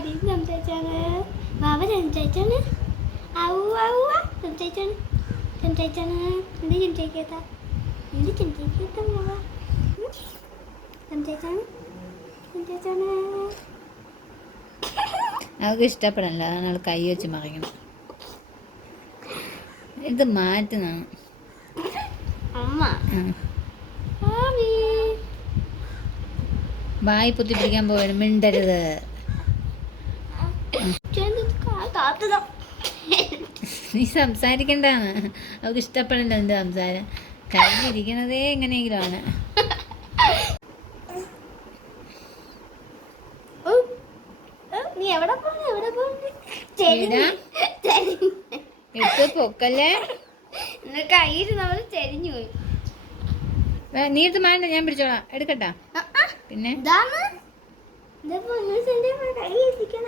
മടി സംസാരിച്ചാണ് ബാബ സംസാരിച്ചാണ് സംസാരിച്ചാണ് സംസാരിച്ചാണ് എന്ത് സംസാരിക്കാത്ത എന്ത് സംസാരിക്കാത്ത ബാബ സംസാരിച്ചാണ് സംസാരിച്ചാണ് അവൾക്ക് ഇഷ്ടപ്പെടല്ല അതാണ് അവൾ കൈ വെച്ച് മറിയണം ഇത് മാറ്റുന്നതാണ്. അമ്മ. വായി പോവാണ്. മിണ്ടരുത്. നീ സംസാരിക്കണ്ടാണ് അവക്ക് ഇഷ്ടപ്പെടണ്ട എന്ത് സംസാരം. കഴിഞ്ഞിരിക്കണതേ എങ്ങനെയെങ്കിലും ആണ്. നീ എവിടെ പോണു? എവിടെ പോണു? ഏതാ? ഇട്ട് പൊക്കല്ലേ? കയ്യിൽ നമ്മൾ ചെരിഞ്ഞു പോയി. ദാ, നീ ഇത് വേണ്ട ഞാൻ പിടിച്ചോളാം. എടുക്കട്ടാ. പിന്നെ? ഇതാണ് ഇതിപ്പോ ഇരിക്കണ